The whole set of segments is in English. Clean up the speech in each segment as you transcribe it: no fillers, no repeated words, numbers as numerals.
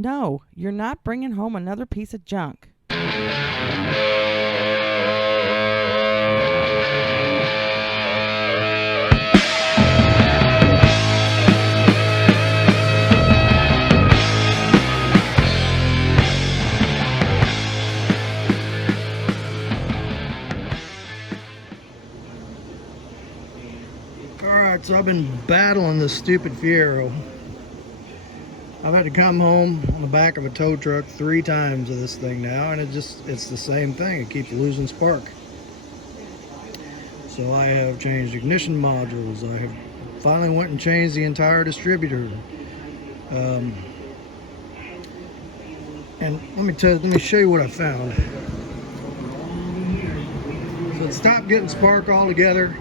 No, you're not bringing home another piece of junk. Alright, so I've been battling this stupid Fiero. I've had to come home on the back of a tow truck 3 times of this thing now, and it's the same thing. It keeps losing spark. So I have changed ignition modules. I have finally went and changed the entire distributor. And let me show you what I found. So it stopped getting spark altogether.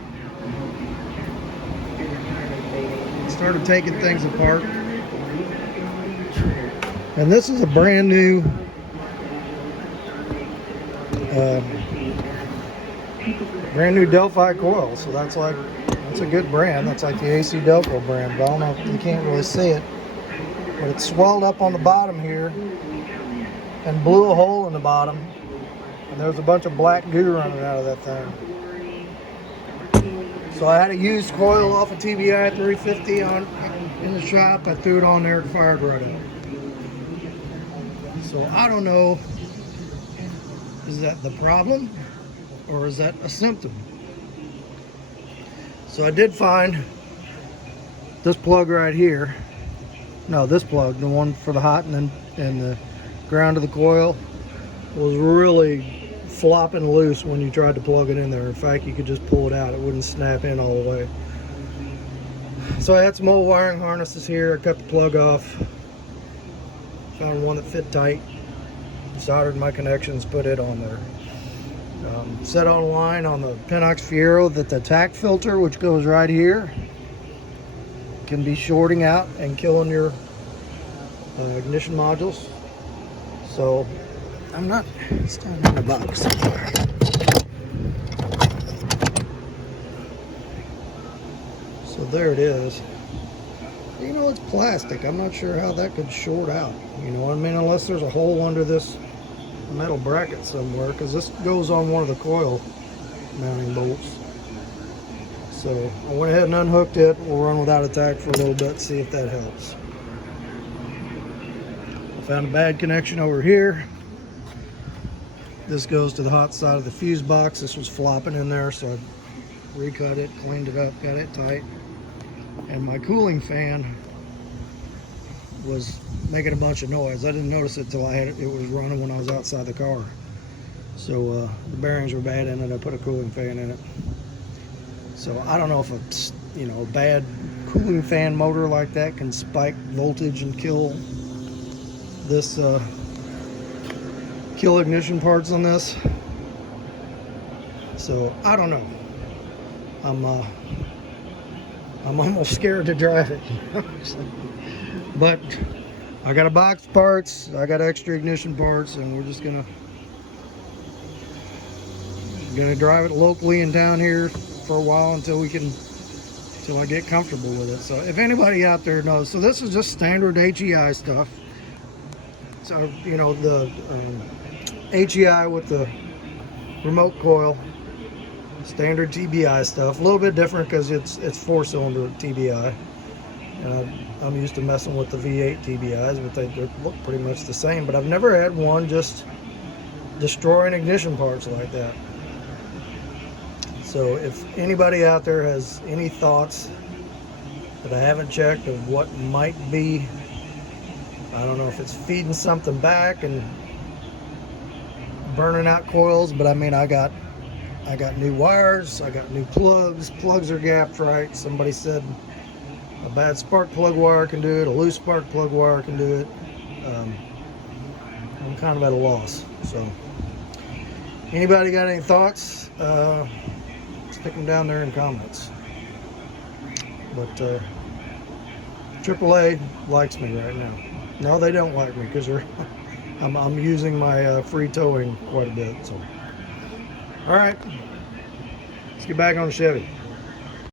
Started taking things apart. And this is a brand new Delphi coil, so that's a good brand. That's like the AC Delco brand, but I don't know if you can't really see it, but it swelled up on the bottom here and blew a hole in the bottom, and there was a bunch of black goo running out of that thing. So I had a used coil off a TBI 350 in the shop. I threw it on there and fired right up. So I don't know, is that the problem or is that a symptom? So I did find this plug right here. No, this plug, the one for the hot and the ground of the coil, was really flopping loose when you tried to plug it in there. In fact, you could just pull it out. It wouldn't snap in all the way. So I had some old wiring harnesses here. I cut the plug off. Found one that fit tight. Soldered my connections, put it on there. Set online on the Pinox Fiero that the tack filter, which goes right here, can be shorting out and killing your ignition modules. So I'm not, it's down in the box somewhere. So there it is. You know, it's plastic. I'm not sure how that could short out. You know what I mean? Unless there's a hole under this metal bracket somewhere, because this goes on one of the coil mounting bolts. So I went ahead and unhooked it. We'll run without a tack for a little bit, see if that helps. I found a bad connection over here. This goes to the hot side of the fuse box. This was flopping in there, so I recut it, cleaned it up, got it tight. And my cooling fan was making a bunch of noise. I didn't notice it till it was running when I was outside the car. So the bearings were bad in it. I put a cooling fan in it. So I don't know if a bad cooling fan motor like that can spike voltage and kill this kill ignition parts on this. So I don't know. I'm almost scared to drive it. But I got a box of parts, I got extra ignition parts, and we're just gonna drive it locally in town here for a while until I get comfortable with it. So if anybody out there knows, so this is just standard HEI stuff. So you know, the HEI with the remote coil, standard TBI stuff. A little bit different because it's 4-cylinder TBI, and I'm used to messing with the V8 TBIs, but they look pretty much the same. But I've never had one just destroying ignition parts like that. So if anybody out there has any thoughts that I haven't checked of what might be, I don't know if it's feeding something back and burning out coils, but I mean, I got new wires, I got new plugs. Plugs are gapped right. Somebody said a bad spark plug wire can do it, a loose spark plug wire can do it. I'm kind of at a loss. So anybody got any thoughts? Stick them down there in comments. But AAA likes me right now. No, they don't like me because I'm using my free towing quite a bit. So, all right, let's get back on the Chevy.